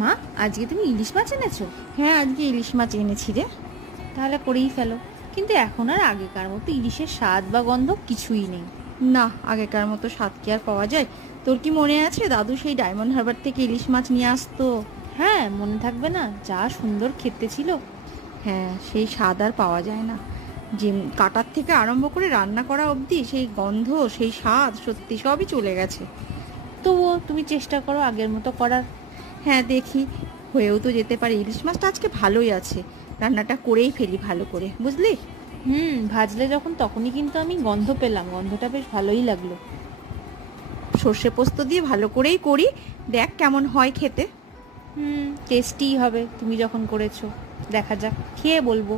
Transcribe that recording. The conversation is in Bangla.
মা, আজকে তুমি ইলিশ মাছ এনেছো? হ্যাঁ, আজকে ইলিশ মাছ এনেছি রে। তাহলে করেই ফেলো। কিন্তু এখন আর আগেকার মতো ইলিশের স্বাদ বা গন্ধ কিছুই নেই। না, আগেকার মতো স্বাদ কি আর পাওয়া যায়? তোর কি মনে আছে দাদু সেই ডায়মন্ড হারবার থেকে ইলিশ মাছ নিয়ে আসতো? হ্যাঁ, মনে থাকবে না? যা সুন্দর খেতে ছিল। হ্যাঁ, সেই স্বাদ আর পাওয়া যায় না। যে কাটার থেকে আরম্ভ করে রান্না করা অবধি সেই গন্ধ, সেই স্বাদ সত্যি সবই চলে গেছে। তবুও তুমি চেষ্টা করো আগের মতো করার। হ্যাঁ, দেখি হয়েও তো যেতে পারে। ইলিশ মাছটা আজকে ভালোই আছে, রান্নাটা করেই ফেলি ভালো করে, বুঝলি? ভাজলে যখন তখনই কিন্তু আমি গন্ধ পেলাম, গন্ধটা বেশ ভালোই লাগলো। সর্ষে পোস্ত দিয়ে ভালো করেই করি, দেখ কেমন হয় খেতে। টেস্টিই হবে, তুমি যখন করেছো। দেখা যাক, খেয়ে বলবো।